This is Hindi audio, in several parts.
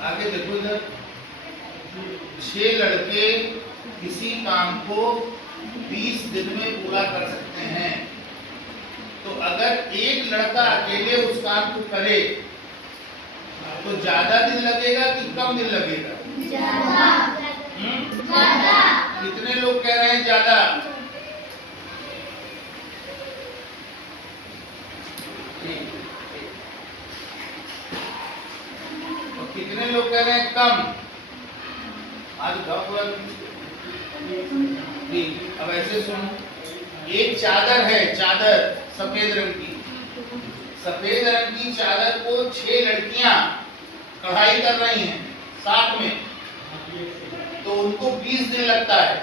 आगे देखो इधर, 6 लड़के किसी काम को 20 दिन में पूरा कर सकते हैं। तो अगर एक लड़का अकेले उस काम को करे तो ज्यादा दिन लगेगा कि कम दिन लगेगा? ज्यादा। कितने लोग कह रहे हैं ज्यादा? और कितने लोग कह रहे हैं कम? आज पूरा। अब ऐसे सुनो, एक चादर है, चादर सफेद रंग की, सफेद रंग की चादर को 6 लड़कियां कढ़ाई कर रही हैं साथ में, तो उनको 20 दिन लगता है।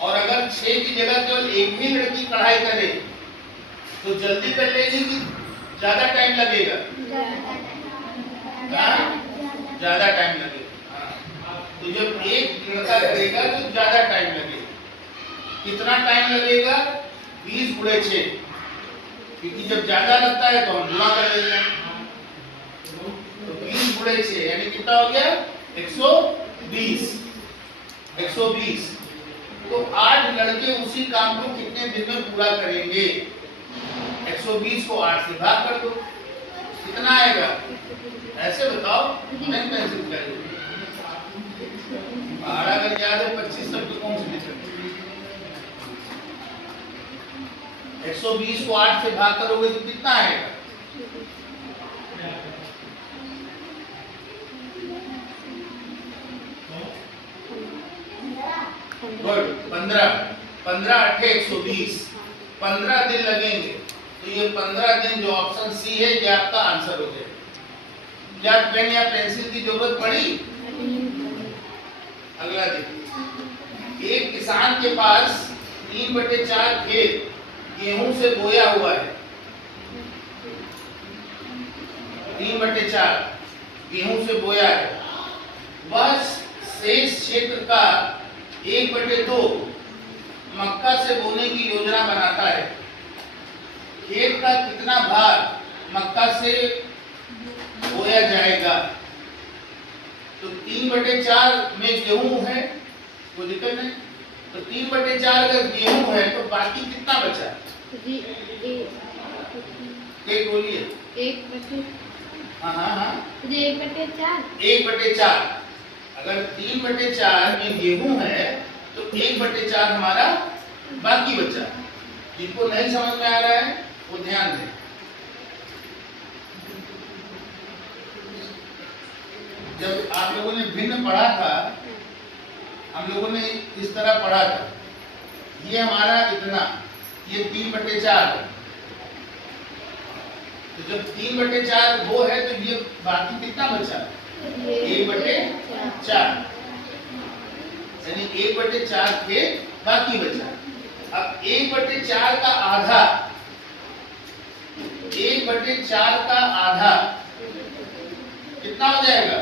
और अगर 6 की जगह केवल एक ही लड़की कढ़ाई करे तो जल्दी कर लेगी कि ज्यादा टाइम लगेगा? ज्यादा टाइम लगेगा। तो जब एक लड़का करेगा तो ज्यादा टाइम लगेगा। कितना टाइम लगेगा? 20 गुणे 6, क्योंकि जब ज्यादा लगता है तो हम गुणा कर लेंगे। तो 20 गुणे 6 यानी कितना हो गया? 120। 120। तो 8 लड़के उसी काम को कितने दिन में पूरा करेंगे? 120 को 8 से भाग कर दो, कितना आएगा? ऐसे बताओ, पेन पेंसिल कर दो। 12 अगर याद है 25 तक तो कौन सी दिक्कत? 120 को 8 से भाग करोगे तो कितना आएगा? गुड, 15। 15 8 120, 15 दिन लगेंगे। तो ये 15 दिन जो ऑप्शन सी है ये आपका आंसर हो जाएगा। क्या पेन या पेंसिल की जरूरत पड़ी? अगला देखिए, एक किसान के पास 3/4 खेत गेहूं से बोया हुआ है। 3/4 गेहूं से बोया है। वह शेष क्षेत्र का 1/2 मक्का से बोने की योजना बनाता है। खेत का कितना भाग मक्का से बोया जाएगा? तो 3/4 में गेहूं है, कोई दिक्कत नहीं। तो 3/4 अगर गेहूं है तो बाकी कितना बचा? एक बोलिए। 1/4। हाँ 1/4। 1/4 अगर 3/4 में गेहूं है तो 1/4 हमारा बाकी बचा। जिनको नहीं समझ में आ रहा है वो ध्यान दें। जब आप लोगों ने भिन्न पढ़ा था, हम लोगों ने इस तरह पढ़ा था, ये हमारा इतना, ये 3/4 है। तो जब 3/4 वो है तो ये बाकी कितना बचा? 1/4 यानी 1/4 के बाकी बचा। अब 1/4 का आधा, 1/4 का आधा कितना हो जाएगा?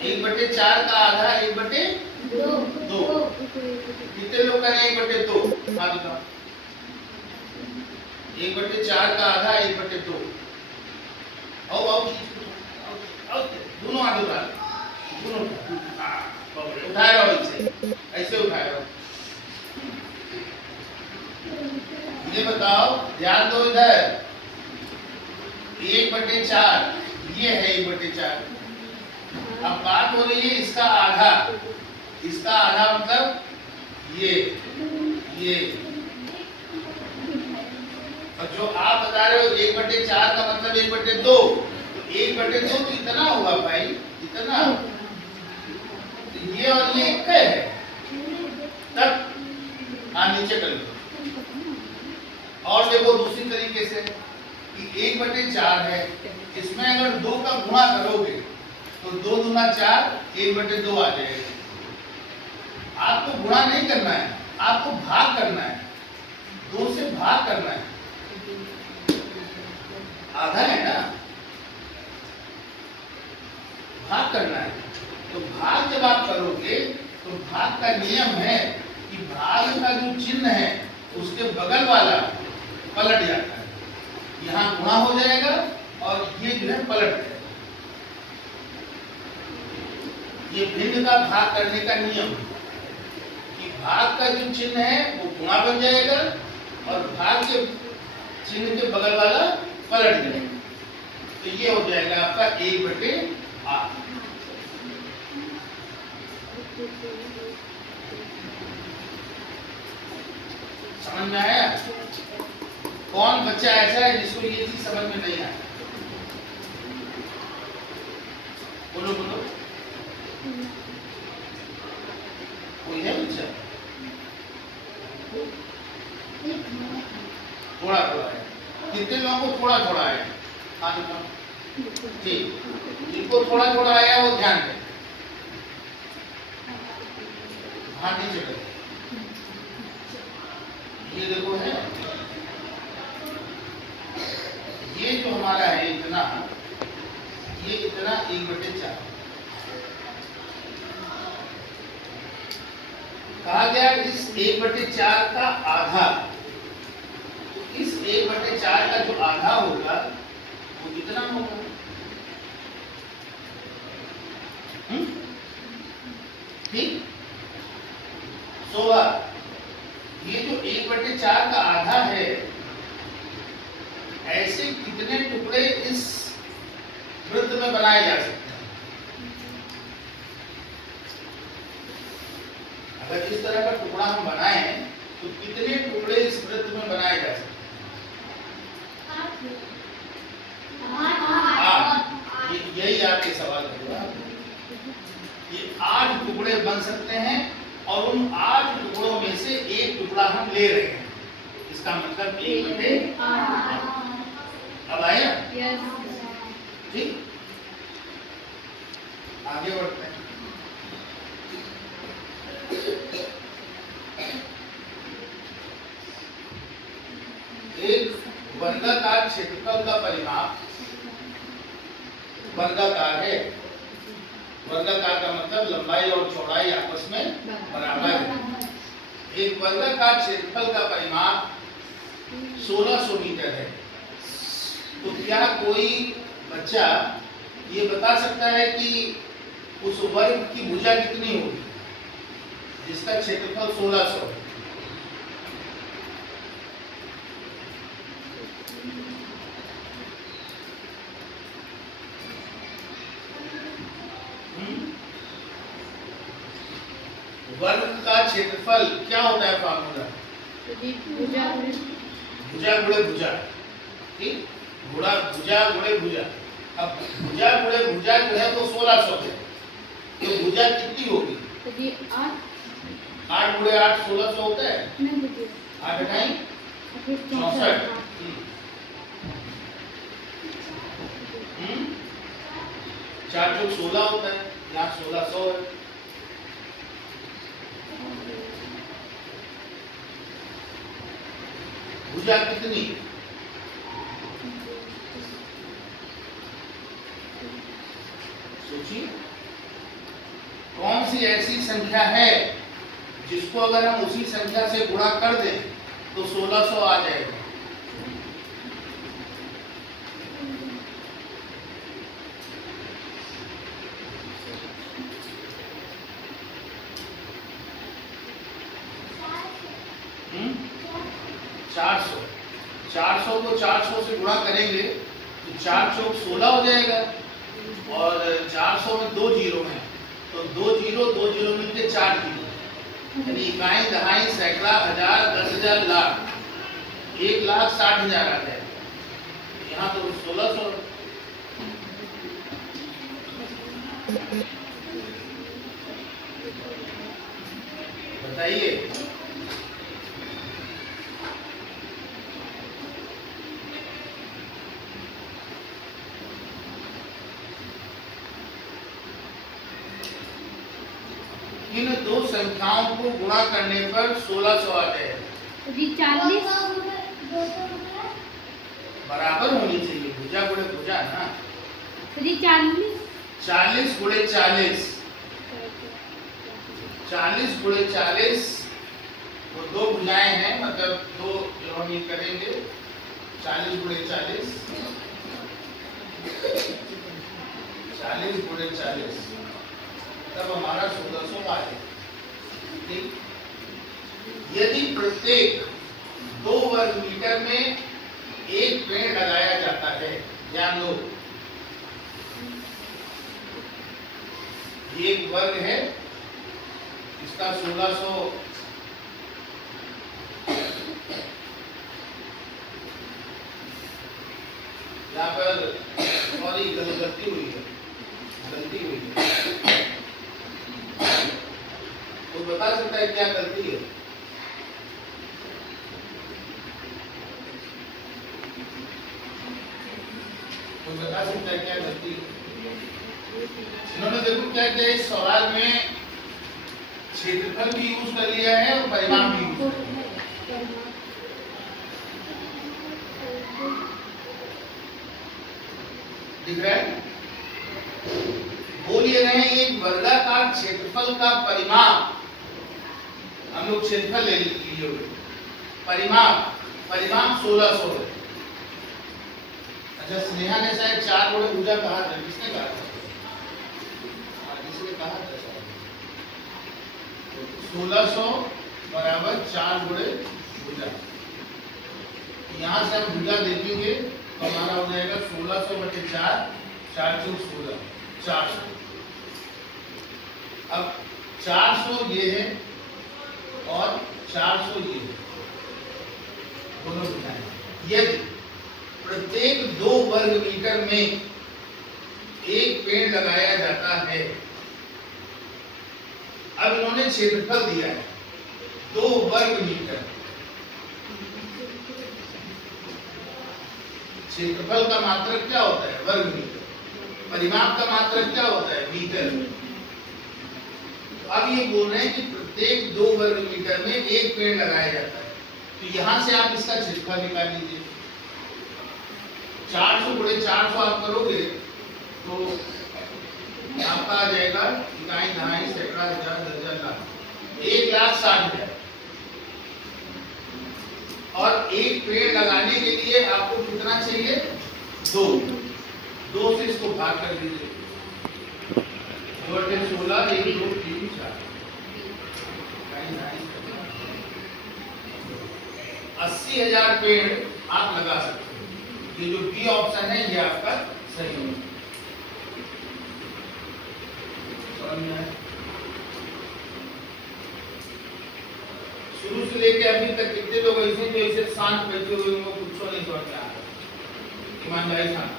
1/4 का आधा 1/2। कितने लोग करें 1/2? हाँ बताओ। 1/4 का आधा 1/2। आओ दोनों हाथ उठा, दोनों उठाए रहो, ऐसे उठाए रहो। मुझे बताओ, ध्यान दो इधर। 1/4 ये है 1/4। अब बात हो रही है इसका आधा। इसका आधा मतलब ये। और जो आप बता रहे हो 1/4 का मतलब 1/2। तो 1/2 तो इतना हुआ भाई, इतना। तो ये और ये एक है तब। नीचे कर लो। और देखो दूसरी तरीके से कि 1/4 है, इसमें अगर 2 का गुणा करोगे तो 2 दूना 4, 1/2 आ जाएगा। आपको गुणा नहीं करना है, आपको भाग करना है। 2 से भाग करना है। आधा है ना, भाग करना है। तो भाग जब आप करोगे तो भाग का नियम है कि भाग का जो चिन्ह है उसके बगल वाला पलट जाता है, यहाँ गुणा हो जाएगा और ये जो है पलट जाएगा। ये भिन्न का भाग करने का नियम है कि भाग का जो चिन्ह है वो गुणा बन जाएगा और भाग के चिन्ह के बगल वाला पलट जाएगा। तो ये हो जाएगा आपका 1/8। समझ में आया? कौन बच्चा ऐसा है जिसको ये चीज समझ में नहीं आया? बोलो बोलो, कोई है बच्चा? थोड़ा थोड़ा है। कितने लोगों को थोड़ा थोड़ा है? हाँ ठीक, जिनको थोड़ा थोड़ा आया वो ध्यान दें। हाँ नीचे करो, ये देखो है, ये जो हमारा है इतना, ये इतना 1/4 कहा गया। इस 1/4 का आधा, तो इस 1/4 का जो आधा होगा वो कितना होगा? ठीक, 16। ये जो 1/4 का आधा है, ऐसे कितने टुकड़े इस वृत्त में बनाए जा सकते हैं? अगर इस तरह का टुकड़ा हम बनाए तो कितने टुकड़े इस वृत्त में बनाए जा सकते हैं? 8। यही आपके सवाल होगा। ये 8 टुकड़े बन सकते हैं और उन 8 टुकड़ों में से एक टुकड़ा हम ले रहे हैं, इसका मतलब 1/8। अब आया? ठीक, आगे बढ़ते हैं। एक वर्गाकार क्षेत्रफल का परिमाप वर्गाकार है। वर्गाकार का मतलब लंबाई और चौड़ाई आपस में बराबर है। एक वर्गाकार क्षेत्रफल का परिमाप 1600 मीटर है। तो क्या कोई बच्चा ये बता सकता है कि उस वर्ग की भुजा कितनी होगी जिसका क्षेत्रफल 1600 है? वर्ग का क्षेत्रफल क्या होता है? फार्मूला भुजा गुणे भुजा। ठीक, गुणा भुजा गुणे भुजा। अब भुजा गुणे भुजा जो है वो 1600 है, तो भुजा कितनी होगी? 8 गुणे 8 1600 होता है। 8 नहीं 64। 4 चौक 16 होता है, यहाँ 1600 है। भुजा कितनी? सोचिए, कौन सी ऐसी संख्या है जिसको अगर हम उसी संख्या से गुणा कर दें तो 1600 आ जाएगा? हम्म 400। 400 को 400 से गुणा करेंगे तो 4 चौक 16 हो जाएगा और 400 में 2 जीरो हैं, तो 2 जीरो मिलके 4 जीरो, यानी इकाई दहाई सैकड़ा हजार 10,000 लाख 1,60,000 आ जाएगा। यहाँ तो 1600। बताइए, इन दो संख्याओं को गुणा करने पर 1600 आ जाएगा। 40 बराबर होनी चाहिए, भुजा गुणे भुजा ना। 40 गुणे 40 40 गुणे 40 वो दो भुजाएं हैं, मतलब दो जो हम ये करेंगे 40 गुणे 40, 40 गुणे 40, तब हमारा 1600 आए। ठीक, यदि प्रत्येक 2 वर्ग मीटर में एक पेड़ लगाया जाता है, ध्यान दो, ये एक वर्ग है, इसका 1600 यहाँ पर सॉरी गलती हुई है, गलती हुई है। तो बता सकता है क्या गलती है? तो बता सकता है क्या गलती है? इन्होंने देखो क्या किया, इस सवाल में क्षेत्रफल भी यूज कर लिया है और परिमाण भी यूज कर लिया है। दिख रहा है? बोल ये रहे हैं एक वर्गाकार क्षेत्रफल का परिमाप, हम लोग क्षेत्रफल ले लिए हुए, परिमाप 1600 है। अच्छा, स्नेहा ने शायद 4 गुणे भुजा कहा था, किसने कहा था? किसने कहा था? 1600 बराबर 4 गुणे भुजा। यहाँ से हम भुजा देखेंगे तो हमारा हो जाएगा 1600 बटे 4, 4 चौक 16, 400। अब 400 ये है और 400 ये है, दोनों भुजाएं। यदि प्रत्येक 2 वर्ग मीटर में एक पेड़ लगाया जाता है, अब इन्होंने क्षेत्रफल दिया है 2 वर्ग मीटर, क्षेत्रफल का मात्रक क्या होता है? वर्ग मीटर। परिमाप का मात्रक क्या होता है? मीटर। तो अब ये बोल रहे हैं कि प्रत्येक 2 वर्ग मीटर में एक पेड़ लगाया जाता है, तो यहां से आप इसका क्षेत्रफल निकाल लीजिए। 400 गुणे 400 आप करोगे तो आपका आ जाएगा इकाई, दहाई, सैकड़ा, हजार, दर्जन, लाख, 1,60,000। और एक पेड़ लगाने के लिए आपको कितना चाहिए? 2 से इसको भाग कर दीजिए, 16, 1, 2, 3, 4, 80,000 पेड़ आप लगा सकते हैं। ये जो बी ऑप्शन है ये आपका सही है। शुरू से लेके अभी तक कितने लोग ऐसे जो ऐसे शांत बैठे हुए उनको कुछ नहीं समझ में आ रहा, ईमानदारी शांत,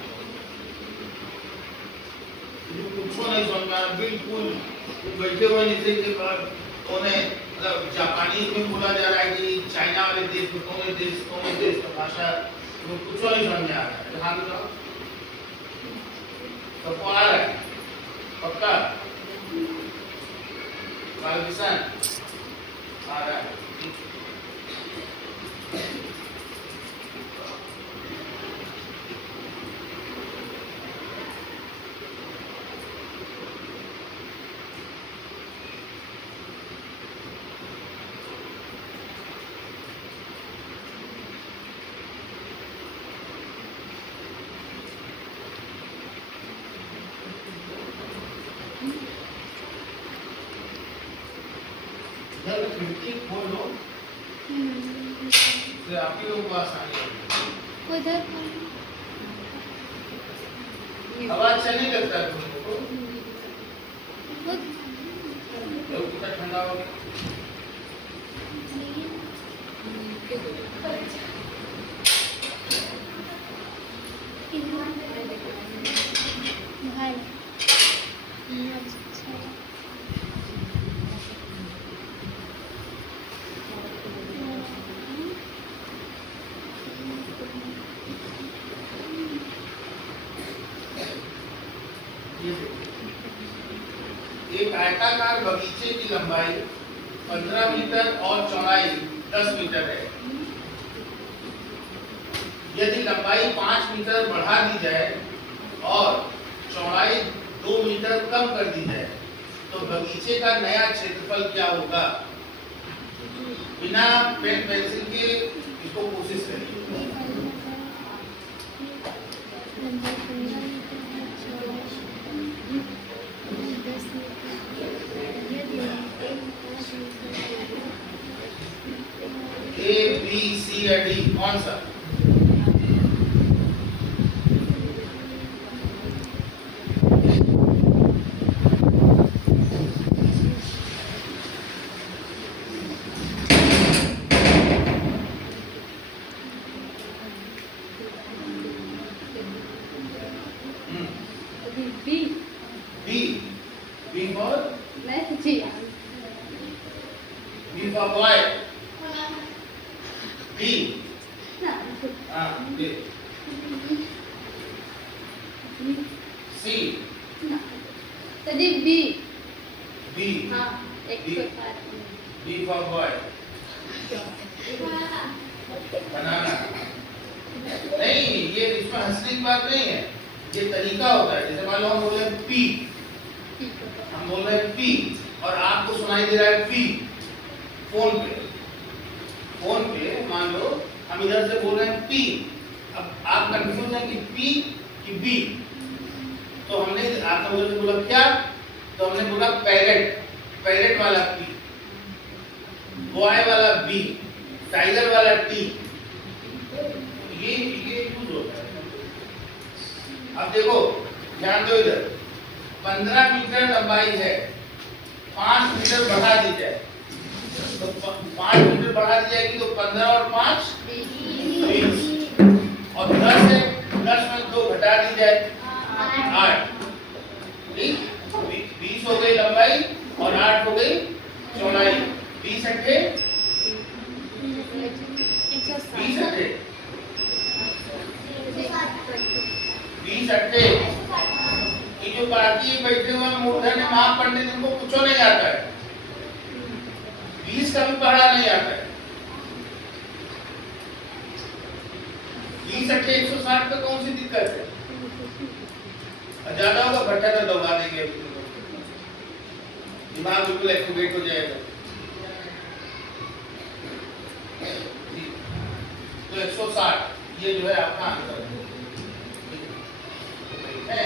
कुछ नहीं समझ में आ रहा, बिल्कुल बैठे हुए नीचे के बाद उन्हें मतलब जापानीज में बोला जा रहा है कि चाइना वाले देश में कौन देश का भाषा कुछ नहीं समझ में आ रहा है। हाँ बताओ, सबको आ रहा है पक्का? पाकिस्तान आ रहा है। खिड़की खोलो तो आप ही लोगों को आसानी होगी। उधर हवा अच्छा नहीं लगता है तुम लोगों को? कितना ठंडा हो गया। एक आयताकार बगीचे की लंबाई 15 मीटर और चौड़ाई 10 मीटर है। यदि लंबाई 5 मीटर बढ़ा दी जाए और चौड़ाई 2 मीटर कम कर दी जाए तो बगीचे का नया क्षेत्रफल क्या होगा? बिना पेन पेंसिल के इसको कोशिश करिए। ए बी सी या डी कौन सा? B B B for boy. B हाँ बी। सी बी बी हाँ बी फॉर बॉय। बनाना नहीं, ये इसमें हंसने की बात नहीं है, ये तरीका होता है। जैसे मान लो हम बोल रहे हैं पी, हम बोल रहे हैं पी और आपको सुनाई दे रहा है पी। फोन पे मान लो हम इधर से बोल रहे हैं पी, अब आप कंफ्यूज हैं कि पी कि बी, तो हमने आपने उधर से बोला क्या, तो हमने बोला पैरेट, पैरेट वाला पी, बॉय वाला बी, टाइगर वाला टी। ये यूज होता है। अब देखो ध्यान दो, इधर 15 मीटर लंबाई है, 5 मीटर बढ़ा दी जाए तो 5 मीटर बढ़ा दी जाएगी तो 15 और 5 20, और 10 है, 10 में 2 घटा दी जाए 8। ठीक, 20 हो गई लंबाई और 8 हो गई चौड़ाई। 20 अट्ठे 20 अट्ठे 20 अट्ठे। ये जो बाकी बैठे हुए मूर्धन्य महापंडित, इनको कुछ नहीं आता है, 20 का भी पढ़ा नहीं आता है। 20 अट्ठे 160 पे कौन सी दिक्कत है? ज्यादा होगा भट्टा तो दबा देंगे, दिमाग बिल्कुल एक्टिवेट हो जाएगा। तो 160 ये जो है आपका आंसर है।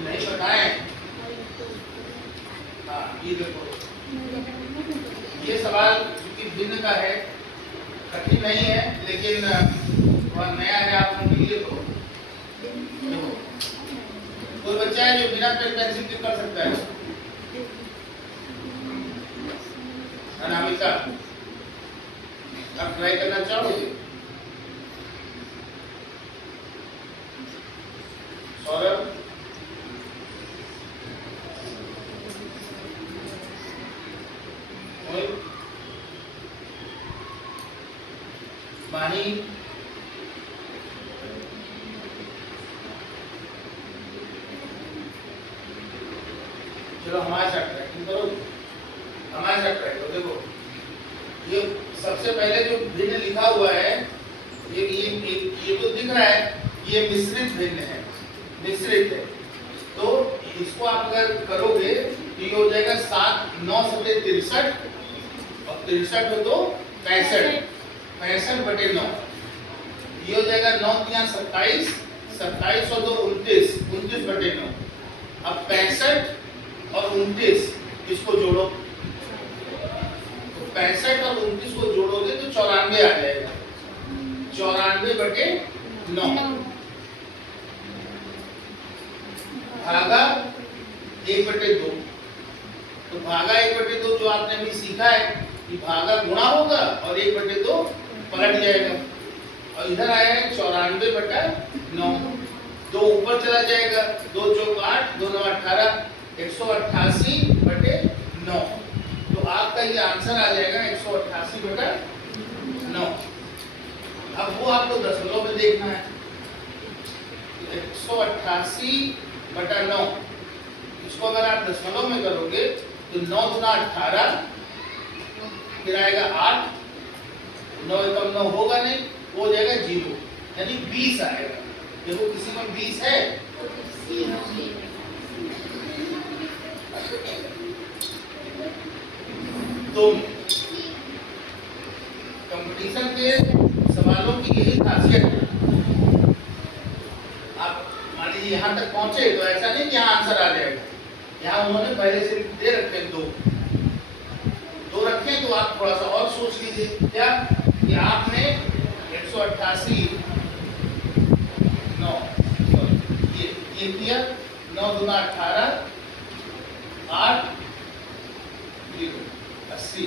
नहीं बताए? हाँ ये देखो, ये सवाल क्योंकि भिन्न का है, कठिन नहीं है, लेकिन थोड़ा नया है आप लोगों के लिए। तो देखो, कोई बच्चा है जो बिना पेन पेंसिल के कर सकता है? अनामिका, आप ट्राई करना चाहोगे? सौरभ, माही, चलो हमारे साथ ट्राई करो, हमारे साथ ट्राई करो। देखो ये सबसे पहले जो भिन्न लिखा हुआ है, ये तो दिख रहा है, ये मिश्रित भिन्न है, मिश्रित है। तो इसको आप अगर करोगे तो ये हो जाएगा 7 9 सते 63 और 63 हो तो 65, 65/9। ये हो जाएगा 9 3 27, 27 और 2 29, 29/9। अब 65 और 29 इसको जोड़ो, तो 65 और 29 को जोड़ोगे तो 94 आ जाएगा, 94/9 भागा 1/2। तो भागा 1/2 जो आपने अभी सीखा है कि भागा गुणा होगा और 1/2 पलट जाएगा, और इधर आया है 94/9, 2 ऊपर चला जाएगा, 2 चौक 8, 2 9 18, 188/9। तो आपका ये आंसर आ जाएगा 188/9। अब वो आपको दशमलव में देखना है, 188/9 इसको अगर आप दशमलव में करोगे तो 9 गुना 18, फिर आएगा 8, 9 एकम 9 होगा नहीं, वो हो जाएगा 0, यानी 20 आएगा। देखो किसी में 20 है? तो कंपटीशन के सवालों की यही खासियत है। आप मान लीजिए यहाँ तक पहुंचे तो ऐसा नहीं कि यहाँ आंसर आ जाएगा, यहाँ उन्होंने पहले से दे रखे दो रखे, तो आप थोड़ा सा और सोच लीजिए क्या कि आपने 188 9 ये किया, 9 दूना 18 8 80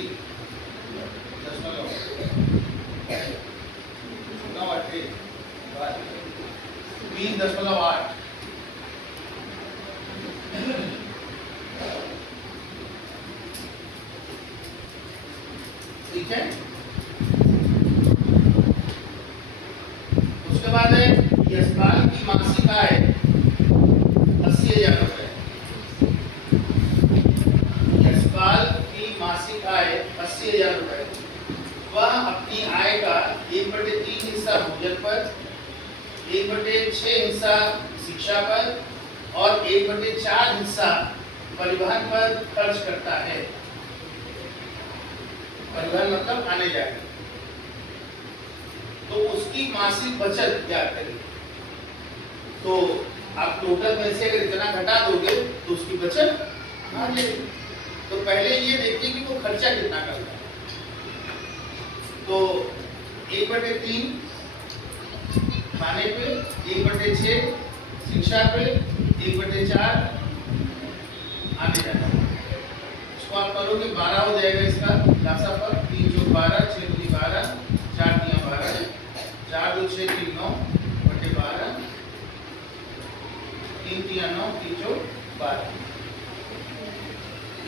दशमलव 9 8 20.8 ठीक है। उसके बाद है यशपाल की मासिक आय 80,000 रुपए। यशपाल की मासिक आय 80,000 रुपए। वह अपनी आय का 1/3 हिस्सा भोजन पर, 1/6 हिस्सा शिक्षा पर और 1/4 हिस्सा परिवहन पर खर्च करता है। परिवहन मतलब आने जाने। तो उसकी मासिक बचत क्या करें? तो आप टोटल में से अगर इतना घटा दोगे तो उसकी बचत आ जाएगी। तो पहले ये देखिए कि वो खर्चा कितना करता है। तो 1/3 खाने पे, 1/6 शिक्षा पे, 1/4 आने जाने। इसको आप करोगे 12 हो जाएगा इसका लासा पर। 3 × 12 6 × 12 4 × 12 4 × 6 = 9 बटे 12 3 × 9 3 × 12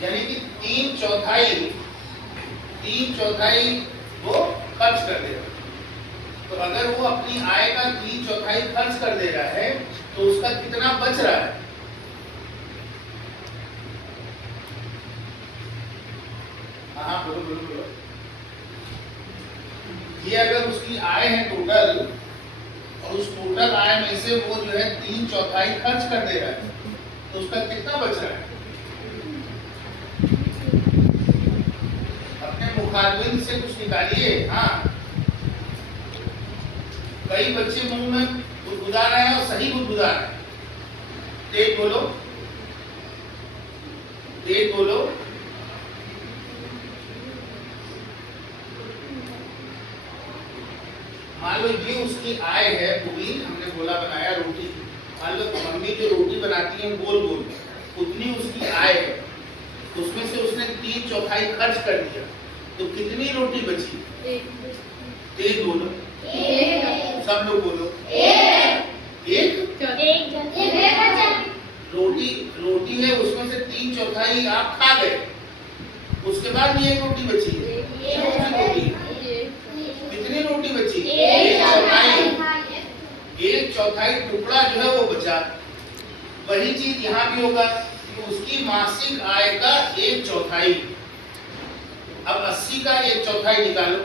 यानी कि 3/4 वो खर्च कर देगा। तो अगर वो अपनी आय का 3/4 खर्च कर दे रहा है तो उसका कितना बच रहा है? हाँ बोलो बोलो बोलो। ये अगर उसकी आय है टोटल, और उस टोटल आय में से वो जो है 3/4 खर्च कर दे रहा है, तो उसका कितना बच रहा है? अपने मुखारबिन से कुछ निकालिए। हाँ, कई बच्चे मुंह में गुदगुदा रहे हैं और सही गुदगुदा रहे हैं। तेज बोलो, तेज बोलो। मान लो ये उसकी आय है पूरी, हमने गोला बनाया रोटी। मान लो मम्मी जो रोटी बनाती है गोल गोल, उतनी उसकी आय है, उसमें से उसने 3/4 खर्च कर दिया, तो कितनी रोटी बची? तेज बोलो, सब लोग बोलो। एक रोटी है, उसमें से 3/4 आप खा गए, उसके बाद भी एक रोटी बची है। कितनी रोटी बची? 1/4 टुकड़ा जो है वो बचा। वही चीज यहाँ भी होगा कि उसकी मासिक आय का 1/4। अब 80 का 1/4 निकालो,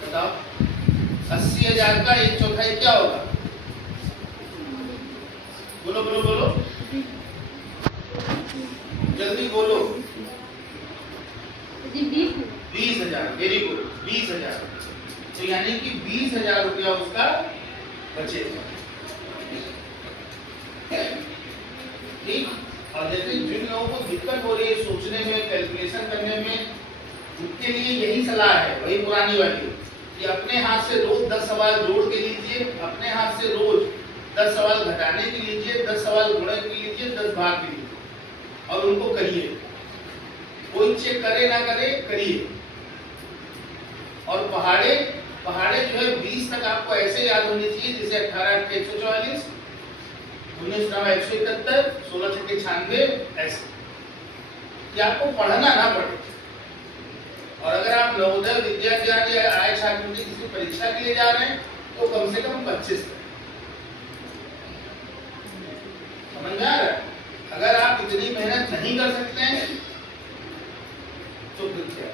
बताओ 80,000 का 1/4 क्या होगा? बोलो बोलो बोलो, जल्दी बोलो। 20,000। Very good, 20,000। तो यानी कि 20,000 रुपया उसका बचेगा। ठीक। और जैसे जिन लोगों को दिक्कत हो रही है सोचने में, कैलकुलेशन करने में, उनके लिए यही सलाह है, वही पुरानी वाली, कि अपने हाथ से रोज 10 सवाल जोड़ के लीजिए, अपने हाथ से रोज 10 सवाल घटाने के लीजिए, 10 सवाल गुणे के लीजिए, 10 भाग के लीजिए और उनको करिए। कोई चेक करे ना करे, करिए। और पहाड़े जो है 20 तक आपको ऐसे याद होनी चाहिए जैसे 18 × 144, 19 × 171, 16 × 96, ऐसे कि आपको पढ़ना ना पड़े। और अगर आप नवोदय विद्या ज्ञान या आय छात्रवृत्ति किसी परीक्षा के लिए जा रहे हैं तो कम से कम 25 तक। समझ में आ रहा है? अगर आप इतनी मेहनत नहीं कर सकते हैं तो फिर क्या?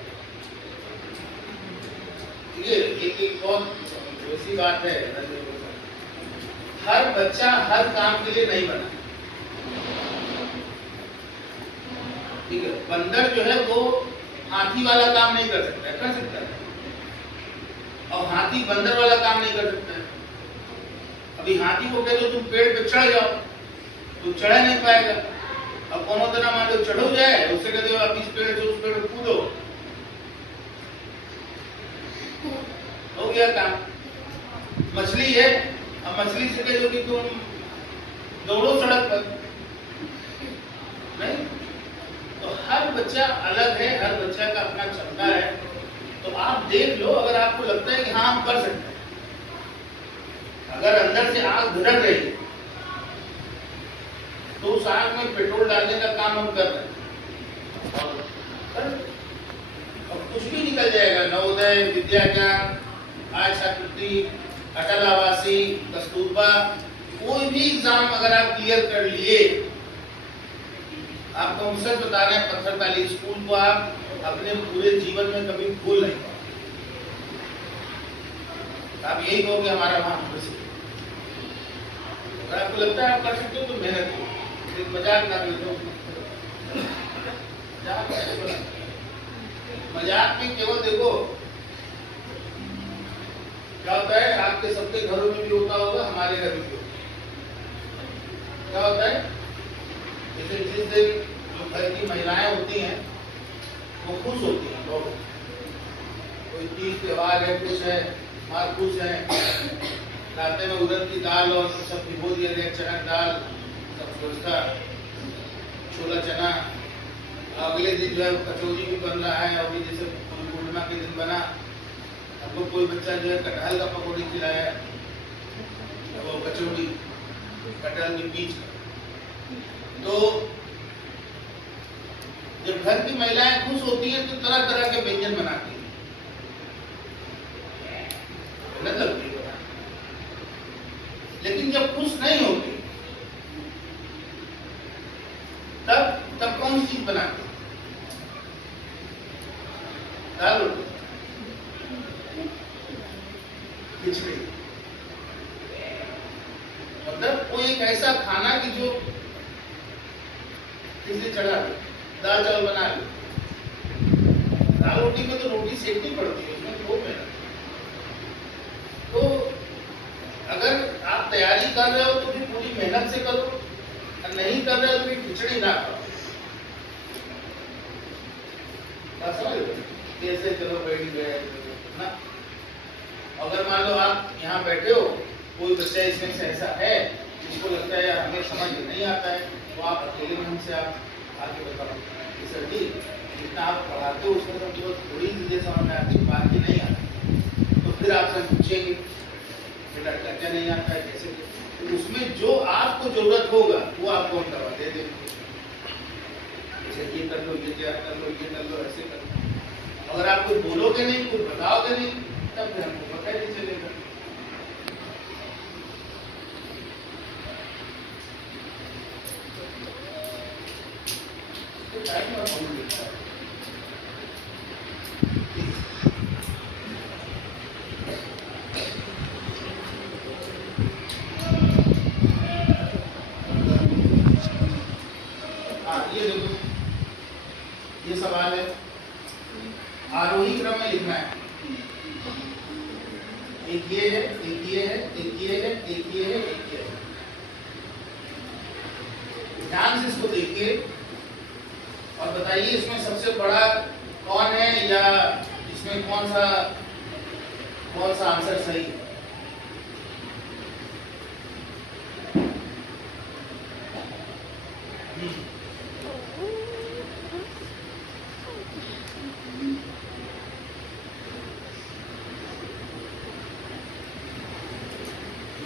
ये एक बहुत वैसी बात है, हर बच्चा हर काम के लिए नहीं बना। ठीक है, बंदर जो है वो हाथी वाला काम नहीं कर सकता है, कर सकता है और हाथी बंदर वाला काम नहीं कर सकता है। अभी हाथी को कह दो तुम पेड़ पे चढ़ जाओ तो चढ़ नहीं पाएगा। अब कोनो तना मान लो चढ़ो जाए, उससे कहते हो आप इस पेड़ से उस पेड़ पे कूदो, हो गया काम। मछली है, अब मछली से कह दो कि तुम दौड़ो सड़क पर, नहीं। तो हर बच्चा अलग है, हर बच्चा का अपना क्षमता है। तो आप देख लो, अगर आपको लगता है कि हाँ हम कर सकते हैं, अगर अंदर से आग धड़क रही है तो उस आग में पेट्रोल डालने का काम हम कर रहे हैं और कुछ भी निकल जाएगा। नवोदय, विद्या ज्ञान, आज छात्रवृत्ति, अटल आवासी, कस्तूरबा, कोई भी एग्जाम अगर आप क्लियर कर लिए, आपको हम सच बता रहे हैं, पत्थरताली स्कूल को आप अपने पूरे जीवन में कभी भूल नहीं पाओगे। आप यही कहोगे हमारा वहां प्रसिद्ध। अगर आपको लगता है आप कर सकते हो तो मेहनत करो, मजाक ना करो। मजाक में केवल देखो क्या होता है, आपके सबके घरों में भी होता होगा, हमारे घर में भी होता है। क्या होता है, जैसे जिस दिन जो घर की महिलाएं होती हैं वो खुश होती हैं, बहुत कोई तीज त्योहार है, कुछ है, माँ खुश है, रास्ते में उड़द की दाल और सब भिगो दिया गया, चना दाल उसका छोला चना, अगले दिन जो है कचौड़ी भी बन रहा है। अभी जैसे पूर्णिमा के दिन बना, हमको कोई बच्चा जो है कटहल का पकौड़ी खिलाया, वो कचौड़ी कटहल में पीस कर। तो जब घर की महिलाएं खुश होती हैं तो तरह तरह के व्यंजन बनाती हैं, गलत लगती है बनाना। लेकिन जब खुश नहीं होती तब कौन सी चीज बनाते हैं? दाल रोटी, खिचड़ी, मतलब वो एक ऐसा खाना कि जो किसी चढ़ा दे, दाल चावल बना लो। दाल रोटी में तो रोटी सेकनी पड़ती है, उसमें तो मेहनत। तो अगर आप तैयारी कर रहे हो तो भी पूरी मेहनत से करो, नहीं कर रहे हो तो खिचड़ी ना खाओ। कैसे चलो बैठ गए ना। अगर मान लो आप यहाँ बैठे हो, कोई बच्चा इसमें से ऐसा है जिसको लगता है यार हमें समझ नहीं आता है, तो आप अकेले मन से आप आके बताओ कि सर जी जितना आप पढ़ाते हो उसमें तो केवल थोड़ी चीजें समझ में आती, बाकी नहीं आती। तो फिर आपसे पूछेंगे बेटा क्या क्या नहीं आता है, कैसे, तो उसमें जो आपको जरूरत होगा वो आपको हम करवा दे देंगे। जैसे ये कर लो, ये क्या कर लो, ये कर लो, ऐसे कर लो। अगर आप कुछ बोलोगे नहीं, कुछ बताओगे नहीं, तब फिर हमको पता नहीं चलेगा। ये देखो, ये सवाल है, आरोही क्रम में लिखना है। एक ये है, एक ये है, एक ये है, एक ये है, एक ये है। ध्यान से इसको देखिए और बताइए इसमें सबसे बड़ा कौन है, या इसमें कौन सा आंसर सही है।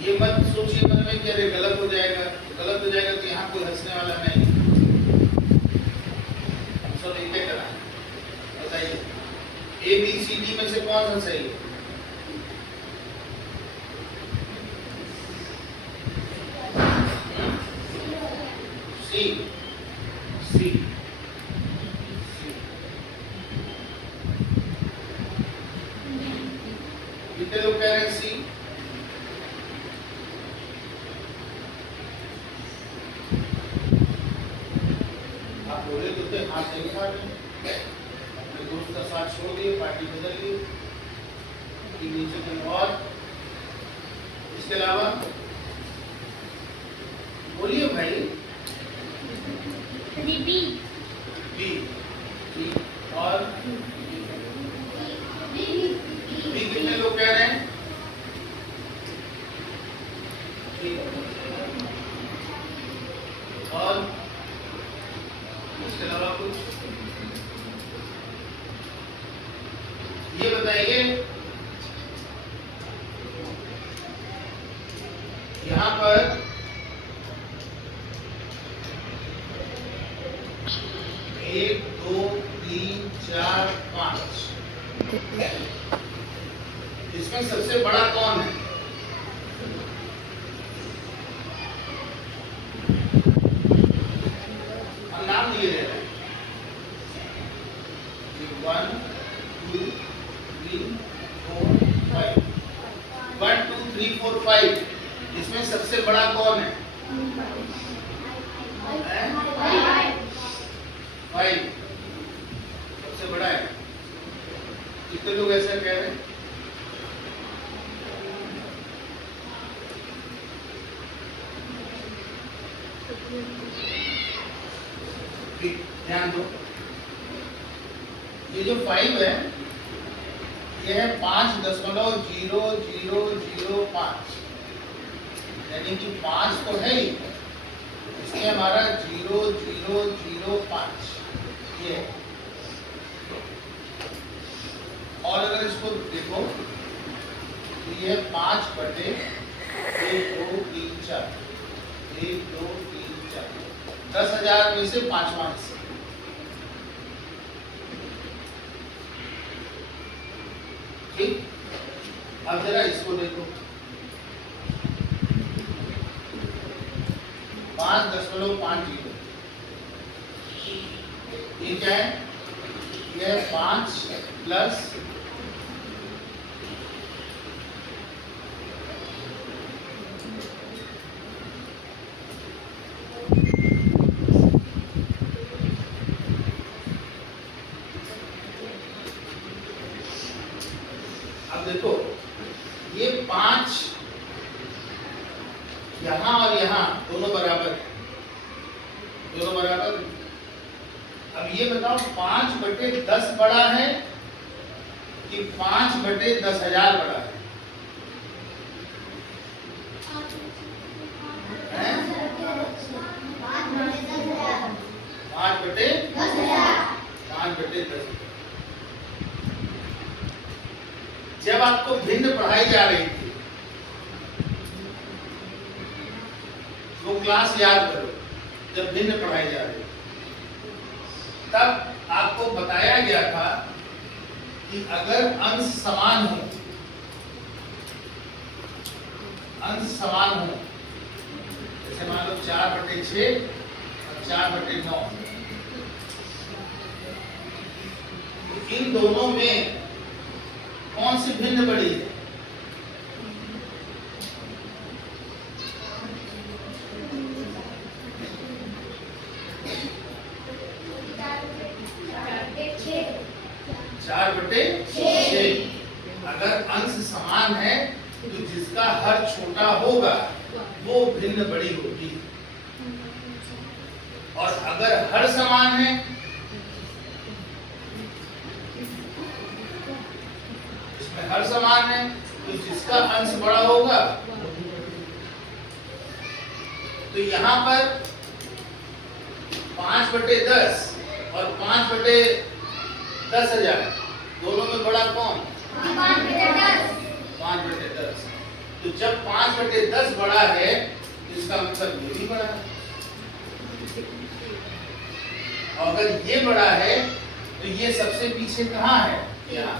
ये मत सोचिए मन में कि अरे गलत हो जाएगा, गलत हो जाएगा तो यहाँ कोई हंसने वाला नहीं। सब एक ही करा, बताइए ABCD में से कौन सा सही है? सी। कितने लोग कह रहे हैं सी? आप बोले तो थे, हाँ सही बात है, अपने दोस्त का साथ छोड़ दिए, पार्टी बदल ली। ये नीचे कहीं और, इसके अलावा बोलिए भाई। बी बी, और बी कितने लोग कह रहे हैं? और इसके अलावा कुछ ये बताइए, यहाँ पर 1 2 3 4 5, इसमें सबसे बड़ा कौन है? हम नाम लिए दे रहे हैं। 1 2 3 4 5, 1 2 3 4 5, इसमें सबसे बड़ा कौन है? 5 सबसे बड़ा है। कितने लोग ऐसा कह रहे हैं? ध्यान दो, ये जो 5 है ये है 5.0005, यानी कि 5 तो है ही, इसमें हमारा 0005 ये है। और अगर इसको देखो तो ये 5/1 2 3 4, 1 2 3 4, 10,000 में से 5वां हिस्सा। ठीक, अब जरा इसको देखो, 5.50, ये क्या है? ये 5 प्लस अब देखो ये 5 यहाँ और यहाँ दोनों बराबर है, दोनों बराबर। अब ये बताओ 5/10 बड़ा है कि 5/10,000 बड़ा है? 5/10,000। जब आपको भिन्न पढ़ाई जा रही थी, वो क्लास याद करो, जब भिन्न पढ़ाई जा रही थी तब आपको बताया गया था कि अगर अंश समान हो, जैसे मान लो 4/6 और 4/9, तो इन दोनों में कौन सी भिन्न बड़ी है? चार बटे 6। अगर अंश समान है तो जिसका हर छोटा होगा वो भिन्न बड़ी होगी, और अगर हर समान है हर समान है तो जिसका अंश बड़ा होगा, तो यहाँ पर 5/10 और 5/10,000 दोनों में बड़ा कौन? 5/10। तो जब 5/10 बड़ा है तो इसका मतलब ये भी बड़ा है, और अगर ये बड़ा है तो ये सबसे पीछे कहाँ है? यहाँ।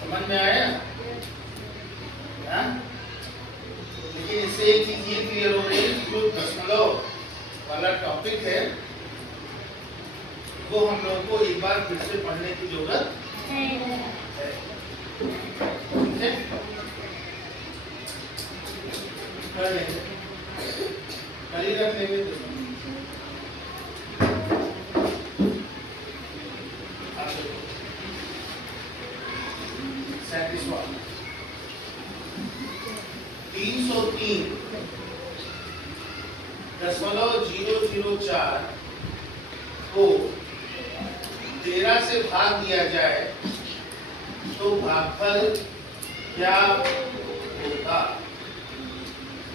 समझ में आया? लेकिन इससे एक चीज ये क्लियर हो गई, जो दशमलव वाला टॉपिक है वो हम लोगों को एक बार फिर से पढ़ने की जरूरत है। कल ही रख लेंगे। .004 को 13 से भाग दिया जाए तो भागफल क्या होगा?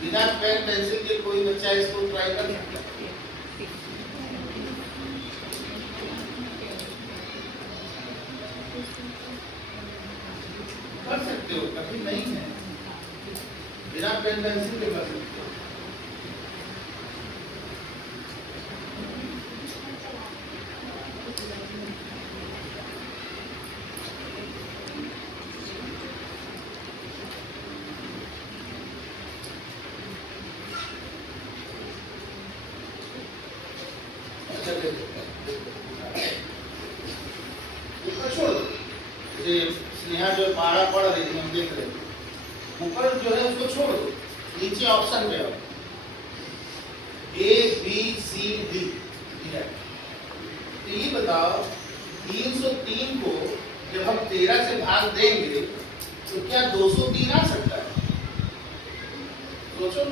बिना पेन पेंसिल के कोई बच्चा इसको ट्राई कर सकता है? कर सकते हो, कठिन नहीं है, बिना पेन पेंसिल के कर सकते हो। छोड़ दो, स्नेहा जो पारा पढ़ रही थी हम देख रहे थे, ऊपर जो है उसको छोड़ दो, नीचे ऑप्शन पे आओ, A B C D। तो ये बताओ 303 को जब हम 13 से भाग देंगे तो क्या 203 आ सकता है? सोचो।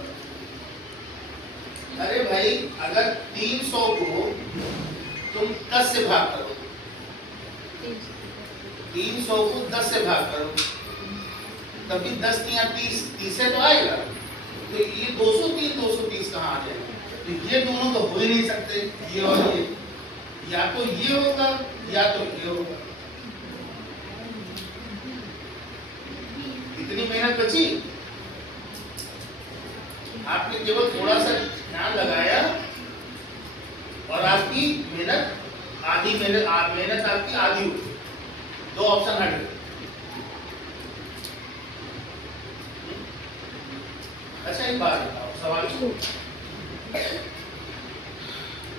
अरे भाई, अगर 300 को तुम 10 से भाग करो, 300 को 10 से भाग करो, तभी 10 या 30 30 तो आएगा। तो ये 203 230 कहाँ आ जाएगा? तो ये दोनों तो हो ही नहीं सकते, ये और ये, या तो ये होगा या तो ये होगा। इतनी मेहनत बची, आपने केवल थोड़ा सा ध्यान लगाया और आपकी मेहनत मेहनत आपकी आधी हो गई, 2 ऑप्शन हट गए। अच्छा, एक बात बताओ, सवाल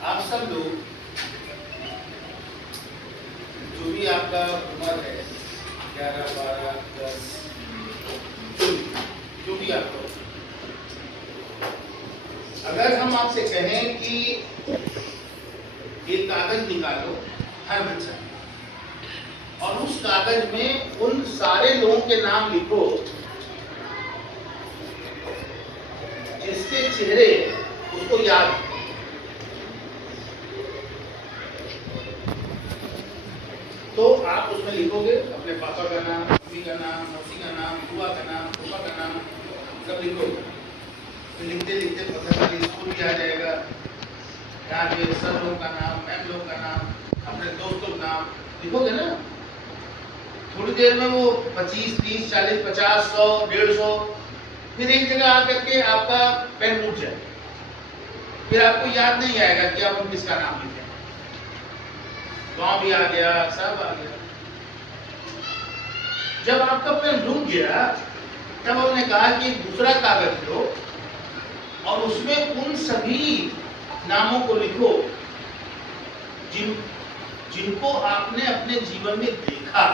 आप सब लोग जो भी आपका उम्र है 11 12 10 जो भी आपका, अगर हम आपसे कहें कि एक कागज निकालो हर बच्चा, और उस कागज में उन सारे लोगों के नाम लिखो जिसके चेहरे उसको याद, तो आप उसमें लिखोगे अपने पापा का नाम, मम्मी का नाम, मौसी का नाम, बुआ का नाम, पापा का नाम, सब लिखोगे। तो लिखते लिखते पता चली स्कूल भी आ जाएगा, यहाँ पे सर लोगों का नाम, मैम लोगों का नाम, अपने दोस्तों का नाम लिखोगे ना। थोड़ी देर में वो 25 30 40 50 100 150, फिर एक जगह आकर के आपका पेन टूट जाए, फिर आपको याद नहीं आएगा कि आप किसका नाम लिखें। गाँव भी आ गया, सब आ गया। जब आपका पेन रुक गया, तब हमने कहा कि दूसरा कागज लो और उसमें उन सभी नामों को लिखो जिनको आपने अपने जीवन में देखा।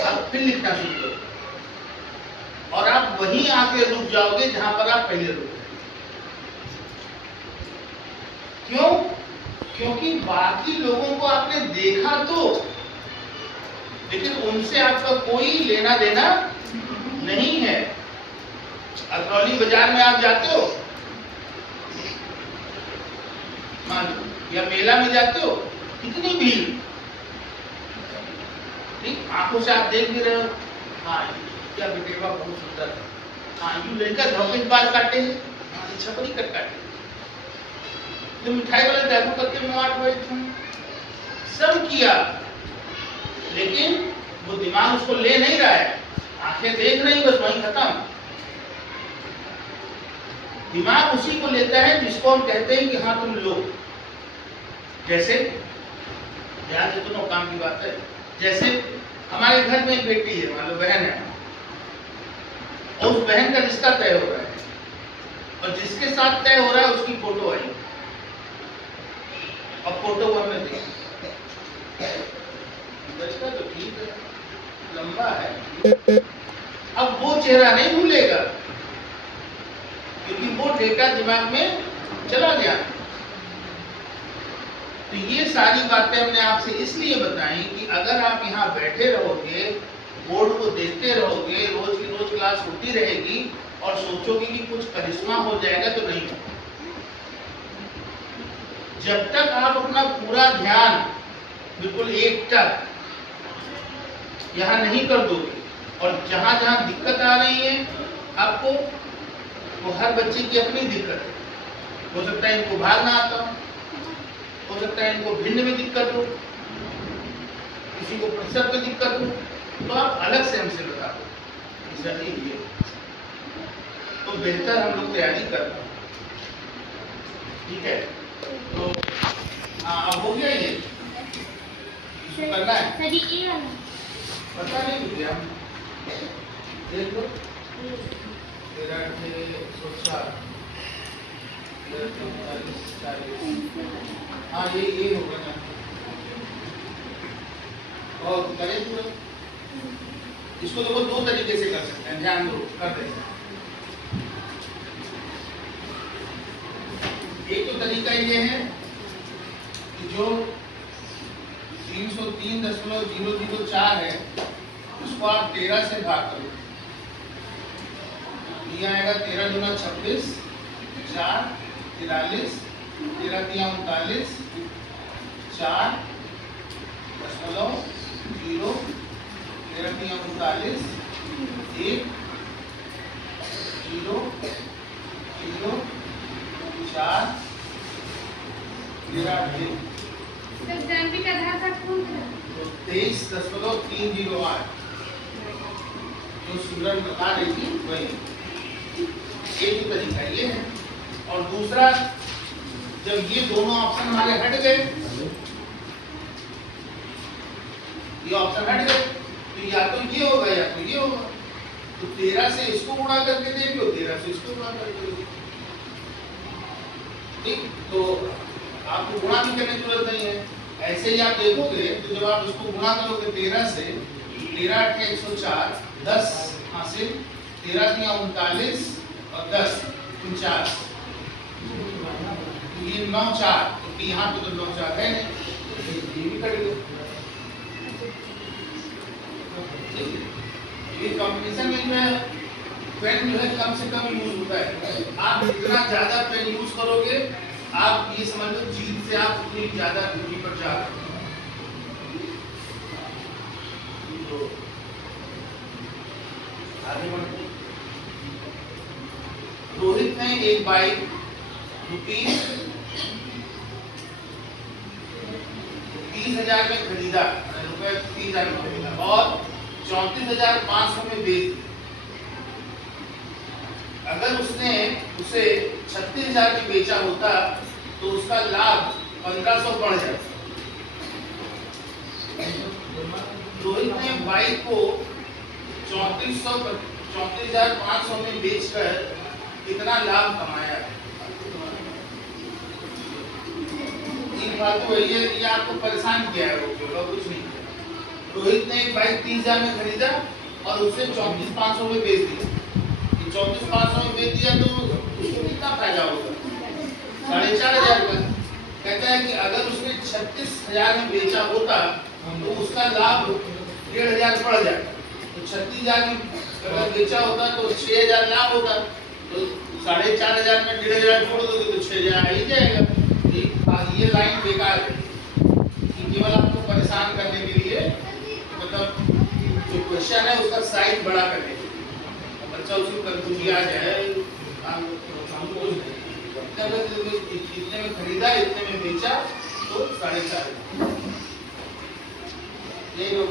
आप फिर लिखना शुरू करो और आप वहीं आके रुक जाओगे जहां पर आप पहले रुके। क्यों? क्योंकि बाकी लोगों को आपने देखा तो, लेकिन उनसे आपका कोई लेना देना नहीं है। अतरौली बाजार में आप जाते हो, मान लो, या मेला में जाते हो, कितनी भीड़, ठीक, आंखों से आप देख भी रहे हो, हाँ क्या बेटेवा बहुत सुंदर है, हाँ यू लड़का धोखे बाल काटे हैं, हाँ छपरी कट काटे, जो मिठाई वाले दादू करके मुआट हुए सब किया, लेकिन वो दिमाग उसको ले नहीं रहा है, आंखें देख रही बस वहीं खत्म। दिमाग उसी को लेता है जिसको हम कहते हैं कि हाँ तुम लो। जैसे ध्यान से सुनो, काम की बात है। जैसे हमारे घर में एक बेटी है, मान लो बहन है, और उस बहन का रिश्ता तय हो रहा है, और जिसके साथ तय हो रहा है उसकी फोटो आई, और फोटो हमने देखी, रिश्ता तो ठीक है, लंबा है, अब वो चेहरा नहीं भूलेगा क्योंकि वो डेटा दिमाग में चला गया। तो ये सारी बातें हमने आपसे इसलिए बताई कि अगर आप यहाँ बैठे रहोगे, बोर्ड को देखते रहोगे, रोज की क्लास होती रहेगी और सोचोगे कि कुछ करिश्मा हो जाएगा, तो नहीं होगा। जब तक आप अपना पूरा ध्यान बिल्कुल एकटक यहाँ नहीं कर दोगे, और जहां जहां दिक्कत आ रही है आपको, वो हर बच्चे की अपनी दिक्कत है। हो सकता है इनको भागना आता हो सकता है इनको भिन्न में दिक्कत हो, किसी को प्रतिशत में दिक्कत हो, तो आप अलग से हमसे बता दो सर ये, तो बेहतर हम लोग तैयारी कर पाए। ठीक है, तो अब हो गया ये करना है, सर ये वाला पता नहीं मुझे, हम देख लो 13 हाँ ये होगा ना, और करें पूरा। इसको देखो दो तरीके से कर सकते हैं, ध्यान दो, कर दें। एक तो तरीका ये है कि जो 303.004 है उसको आप 13 से भाग करो, ये आएगा 13 दूना 26, 4 43, 13 तिया 39, 4 दशमलव 0, 13 तिया 39, 1 0 0 4 13 सर जानवी का आधार कार्ड कौन सा? 23.308 जो सिमरन बता रही थी वही। एक तो तरीका ये है, और दूसरा जब ये दोनों ऑप्शन हमारे हट गए, ये ऑप्शन हट गए, तो या तो ये होगा या तो ये होगा। तो 13 से इसको गुणा करके देख लो, 13 से इसको गुणा करके देख लो। ठीक, तो आपको गुणा भी करने की जरूरत नहीं है, ऐसे ही आप देखोगे तो जब आप इसको गुणा करोगे 13 से, 13 8 104, 10 हासिल, 13 तिया 39 और 10 49, ये 9 4, तो यहाँ पे तो 9 4 है नहीं, ये भी कट गया। ये कॉम्बिनेशन में जो है पेन जो है कम से कम यूज होता है। आप जितना ज्यादा पेन यूज करोगे, आप ये समझ लो जीत से आप उतनी ज्यादा दूरी पर जा रहे हो। तो आगे बढ़ते, रोहित ने एक बाइक ₹30,000 में खरीदा, रुपए 30,000 में खरीदा और 34,500 में बेच दी। अगर उसने उसे 36,000 में बेचा होता तो उसका लाभ 1,500 बढ़ जाता। रोहित ने बाइक को 34,500 में बेचकर कितना लाभ कमाया? एक बात तो ये आपको परेशान किया है, वो कुछ नहीं। रोहित ने एक बाइक 30,000 में खरीदा और उसे 34,500 में बेच दिया। 34,500 में बेच दिया तो उसको कितना फायदा होगा? 4,500 का। कहता है कि अगर उसने 36,000 में बेचा होता तो उसका लाभ 1,500 बढ़ जाता। तो 36,000 में अगर बेचा होता तो 6,000 लाभ होता। तो 4,500 में 1,500 जोड़ दोगे तो 6,000 आ ही जाएगा। ये लाइन बेकार है, केवल आपको परेशान करने के लिए, मतलब जो क्वेश्चन है उसका साइज बड़ा करने के लिए, बच्चा उसको कंफ्यूज आ जाए। इतने में खरीदा, इतने में बेचा तो 4,500। यही लोग